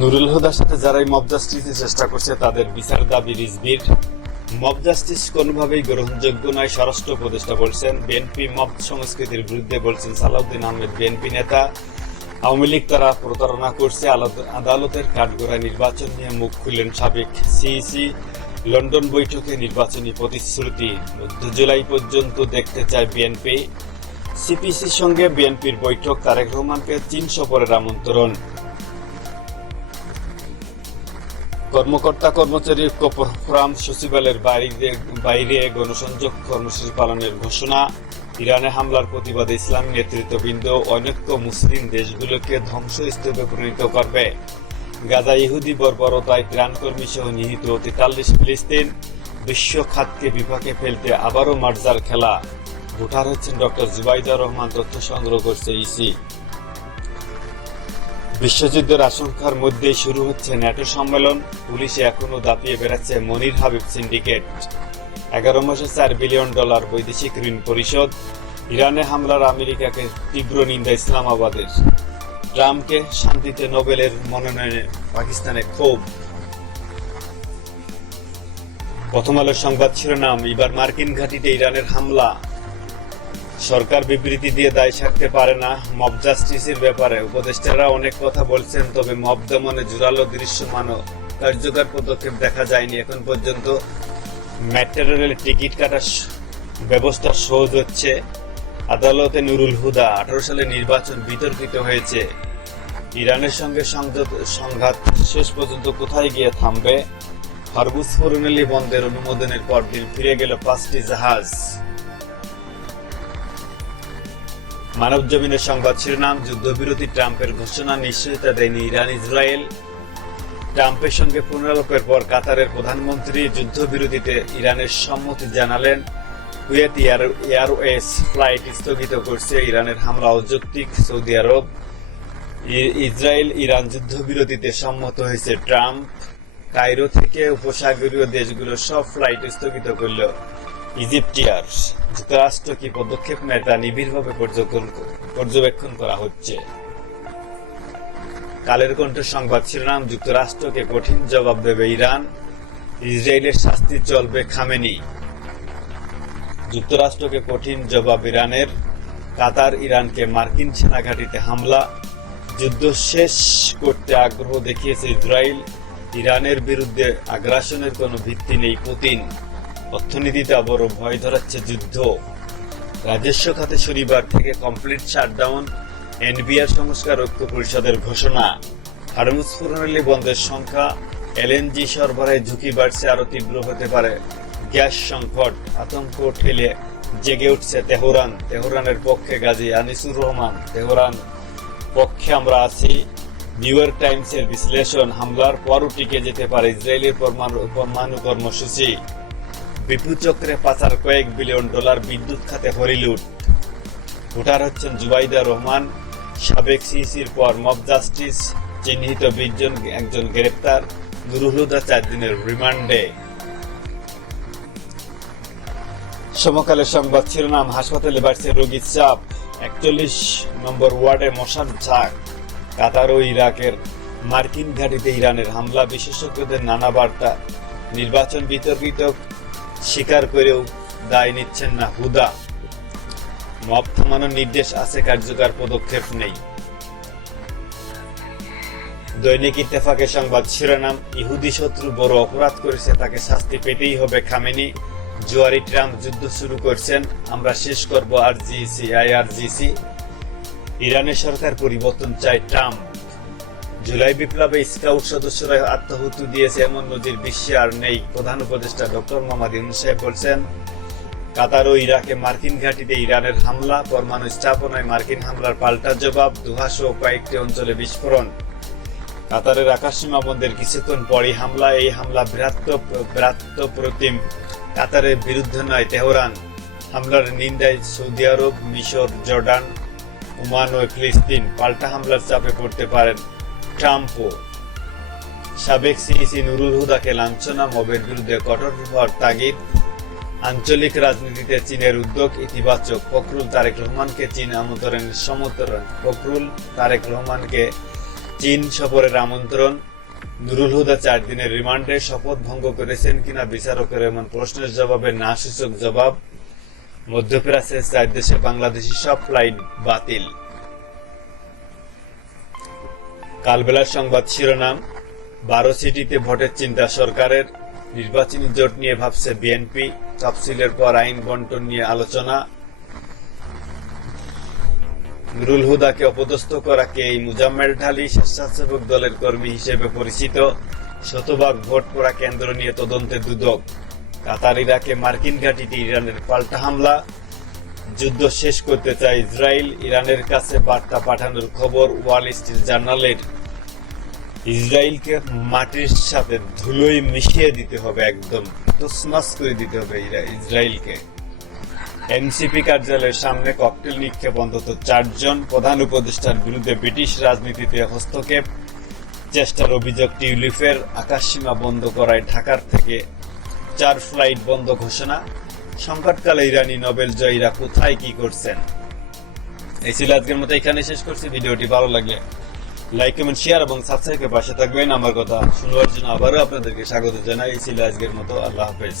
নুরুল হুদার সাথে যারাই মব জাস্টিসের চেষ্টা করছে, তাদের বিচার দাবি রিজবির। মব জাস্টিস কোনোভাবেই গ্রহণযোগ্য নয়, স্বরাষ্ট্র উপদেষ্টা বলছেন। বিএনপি মব সংস্কৃতির বিরুদ্ধে বলছেন সালাউদ্দিন আহমেদ বিএনপি নেতা। আওয়ামী লীগ তারা প্রতারণা করছে আদালতের কাঠগড়ায় নির্বাচন নিয়ে মুখ খুললেন সাবেক সিইসি লন্ডন বৈঠকে নির্বাচনী প্রতিশ্রুতি, মধ্য জুলাই পর্যন্ত দেখতে চায় বিএনপি সিপিসির সঙ্গে বিএনপির বৈঠক, তারেক রহমানকে চীন সফরের আমন্ত্রণ। কর্মকর্তা কর্মচারী ঐক্য ফোরাম সচিবালয়ের বাইরে বাইরে গণসংযোগ কর্মসূচি পালনের ঘোষণা, ইরানে হামলার প্রতিবাদে ইসলামী নেতৃত্ববৃন্দ অনৈক্য মুসলিম দেশগুলোকে ধ্বংসস্তূপে পরিণত করবে। গাজা ইহুদি বর্বরতায় ত্রাণকর্মী সহ নিহিত তেতাল্লিশ ফিলিস্তিন বিশ্ব খাতকে বিপাকে ফেলতে আবারও মার্জার খেলা। ভোটার হচ্ছেন ডক্টর জুবাইদা রহমান, তথ্য সংগ্রহ করছে ইসি। বিশ্বযুদ্ধের আশঙ্কার মধ্যেই শুরু হচ্ছে ন্যাটো সম্মেলন। পুলিশে এখনও দাপিয়ে বেড়াচ্ছে মনির হাবিব সিন্ডিকেট। এগারো মাসে চার বিলিয়ন ডলার বৈদেশিক ঋণ পরিশোধ। ইরানে হামলার আমেরিকাকে তীব্র নিন্দা ইসলামাবাদের। ট্রাম্পকে শান্তিতে নোবেলের মনোনয়নে পাকিস্তানে ক্ষোভ। প্রথম আলোর সংবাদ শিরোনাম, এবার মার্কিন ঘাঁটিতে ইরানের হামলা। সরকার বিবৃতি দিয়ে দায় সারতে পারে না। মব জাস্টিসের ব্যাপারে উপদেষ্টারা অনেক কথা বলছেন, তবে মব দমনে জোরালো দৃশ্যমান কার্যকর পদক্ষেপ দেখা যায়নি। এখন পর্যন্ত মেট্রো রেলের টিকিট কাটার ব্যবস্থা সহজ হচ্ছে। আদালতে নুরুল হুদা আঠারো সালে নির্বাচন বিতর্কিত হয়েছে। ইরানের সঙ্গে সংঘাত শেষ পর্যন্ত কোথায় গিয়ে থামবে? হরবুজ ফরুনেলি বন্ধের অনুমোদনের পর দিন ফিরে গেল পাঁচটি জাহাজ। মানব জমিনের সংবাদ শিরোনাম, যুদ্ধবিরতি, ট্রাম্পের ঘোষণা, নিশ্চয়তা দেয়নি ইরান, ইসরায়েল। ট্রাম্পের সঙ্গে পুনরালোপের পর কাতারের প্রধানমন্ত্রী যুদ্ধবিরতিতে ইরানের সম্মতি জানালেন। কুয়েত এয়ার, এয়ারওয়েজ ফ্লাইট স্থগিত করছে ইরানের হামলা অযৌক্তিক, সৌদি আরব। ইসরায়েল, ইরান যুদ্ধবিরতিতে সম্মত হয়েছে ট্রাম্প। কায়রো থেকে উপসাগরীয় দেশগুলো সব ফ্লাইট স্থগিত করল। ইজিপ্টিয়ার যুক্তরাষ্ট্র কি পদক্ষেপ নেয় তা নিবিড়ভাবে পর্যবেক্ষণ পর্যবেক্ষণ করা হচ্ছে। কালের কণ্ঠ সংবাদ শিরোনাম, যুক্তরাষ্ট্রকে কঠিন জবাব দেবে ইরান, ইসরায়েলের শাস্তি চলবে খামেনি। যুক্তরাষ্ট্রকে কঠিন জবাব ইরানের, কাতার ইরানকে মার্কিন সেনাঘাঁটিতে হামলা। যুদ্ধ শেষ করতে আগ্রহ দেখিয়েছে ইসরায়েল। ইরানের বিরুদ্ধে আগ্রাসনের কোনো ভিত্তি নেই পুতিন। অর্থনীতিতে আবারও ভয় ধরাচ্ছে যুদ্ধ। রাজস্ব খাতে শনিবার থেকে কমপ্লিট শাটডাউন এনবিআর সংস্কার ঐক্য পরিষদের ঘোষণা। হারমুজ প্রণালী বন্ধের সংখ্যা এলএনজি সরবরাহে ঝুঁকি বাড়ছে আরও তীব্র হতে পারে। গ্যাস সংকট, আতঙ্ক ঠেলে জেগে উঠছে তেহরান। তেহরানের পক্ষে গাজী আনিসুর রহমান, তেহরান পক্ষে আমরা আছি। নিউ ইয়র্ক টাইমসের বিশ্লেষণ, হামলার পরও টিকে যেতে পারে ইসরায়েলের পরমাণু কর্মসূচি। বিপুল চক্রে পাচার কয়েক বিলিয়ন ডলার বিদ্যুৎ খাতে হরিলুট ভোটার হচ্ছেন জুবাইদা রহমান, সাবেক সিসির পর মব জাস্টিস, চিহ্নিত বিশ জন একজন গ্রেপ্তার নুরুল হুদা চার দিনের রিমান্ডে। সমকালের সংবাদ শিরোনাম, হাসপাতালে বাড়ছে রোগীর চাপ, একচল্লিশ নম্বর ওয়ার্ডে মশার ঝাঁক। কাতার ও ইরাকের মার্কিন ঘাঁটিতে ইরানের হামলা, বিশেষজ্ঞদের নানা বার্তা। নির্বাচন বিতর্কিত স্বীকার করেও দায় নিচ্ছেন না হুদা। মব থামানোর নির্দেশ আছে, কার্যকর পদক্ষেপ নেই। দৈনিক ইত্তেফাকের সংবাদ শিরোনাম, ইহুদি শত্রু বড় অপরাধ করেছে, তাকে শাস্তি পেতেই হবে খামেনি। জোয়ারি ট্রাম্প যুদ্ধ শুরু করছেন, আমরা শেষ করব আর জিসি আইআরজিসি। ইরানের সরকার পরিবর্তন চায় ট্রাম্প। জুলাই বিপ্লবে স্কাউট সদস্যরা আত্মহত্যা দিয়েছে এমন নজির বিশ্বে আর নেই। প্রধান উপদেষ্টা ডক্টর মোহাম্মদ ইউনুস সাহেব বলছেন, কাতার ও ইরাকে মার্কিন ঘাঁটিতে ইরানের হামলা, পরমাণু স্থাপনায় মার্কিন হামলার পাল্টা জবাব, দুহাস ও কয়েকটি অঞ্চলে বিস্ফোরণ। কাতারের আকাশসীমা বন্ধের কিছুক্ষণ পরই হামলা এই হামলা ভ্রাত্য প্রতিম। কাতারের বিরুদ্ধে নয়, তেহরান। হামলার নিন্দায় সৌদি আরব, মিশর, জর্ডান, ওমান ও ফিলিস্তিন পাল্টা হামলার চাপে পড়তে পারেন। ট্রাম্পও সাবেক সিইসি নুরুল হুদাকে লাঞ্ছনা, মবের বিরুদ্ধে কঠোর হওয়ার তাগিদ, আঞ্চলিক রাজনীতিতে চীনের উদ্যোগ, ইতিবাচক ফখরুল তারেক রহমানকে চীন আমন্ত্রণের সমর্থন। ফখরুল তারেক রহমানকে চীন সফরের আমন্ত্রণ। নুরুল হুদা চার দিনের রিমান্ডে শপথ ভঙ্গ করেছেন কিনা বিচারকের এমন প্রশ্নের জবাবে না সূচক জবাব, মধ্যপ্রাচ্যের চার দেশে বাংলাদেশি সব ফ্লাইট বাতিল। কালবেলার সংবাদ শিরোনাম, বারো সিটিতে ভোটের চিন্তা সরকারের, নির্বাচনী জোট নিয়ে ভাবছে বিএনপি, তফসিলের পর আইন বন্টন নিয়ে আলোচনা। নুরুল হুদাকে অপদস্থ করাকে এই মুজাম্মেল ঢালি স্বেচ্ছাসেবক দলের কর্মী হিসেবে পরিচিত। শতভাগ ভোট পড়া কেন্দ্র নিয়ে তদন্তের দুদক। কাতার, ইরাকে মার্কিন ঘাঁটিতে ইরানের পাল্টা হামলা। যুদ্ধ শেষ করতে চায় ইসরায়েল, ইরানের কাছে বার্তা পাঠানোর খবর ওয়াল স্ট্রিট জার্নালের। ইসরায়েলকে মাটির সাথে ধুলোই মিশিয়ে দিতে হবে একদম তসমাস করে দিতে হবে ইসরায়েলকে। এনসিপি কার্যালয়ের সামনে ককটেল নিক্ষেপ অন্তত চারজন প্রধান উপদেষ্টার বিরুদ্ধে ব্রিটিশ রাজনীতিতে হস্তক্ষেপ। চেষ্টার অভিযোগ টিউলিফের আকাশসীমা বন্ধ করায় ঢাকার থেকে চার ফ্লাইট বন্ধ ঘোষণা। সংকটকালে ইরানি নোবেল জয়ীরা কোথায় কি করছেন? এই ছিল আজকের মতো এখানে শেষ করছি। ভিডিওটি ভালো লাগলে লাইক কমেন্ট শেয়ার এবং সাবস্ক্রাইবের পাশে থাকবেন। আমার কথা শুনবার জন্য আবারও আপনাদেরকে স্বাগত জানাই। এই ছিল আজকের মতো। আল্লাহ হাফেজ।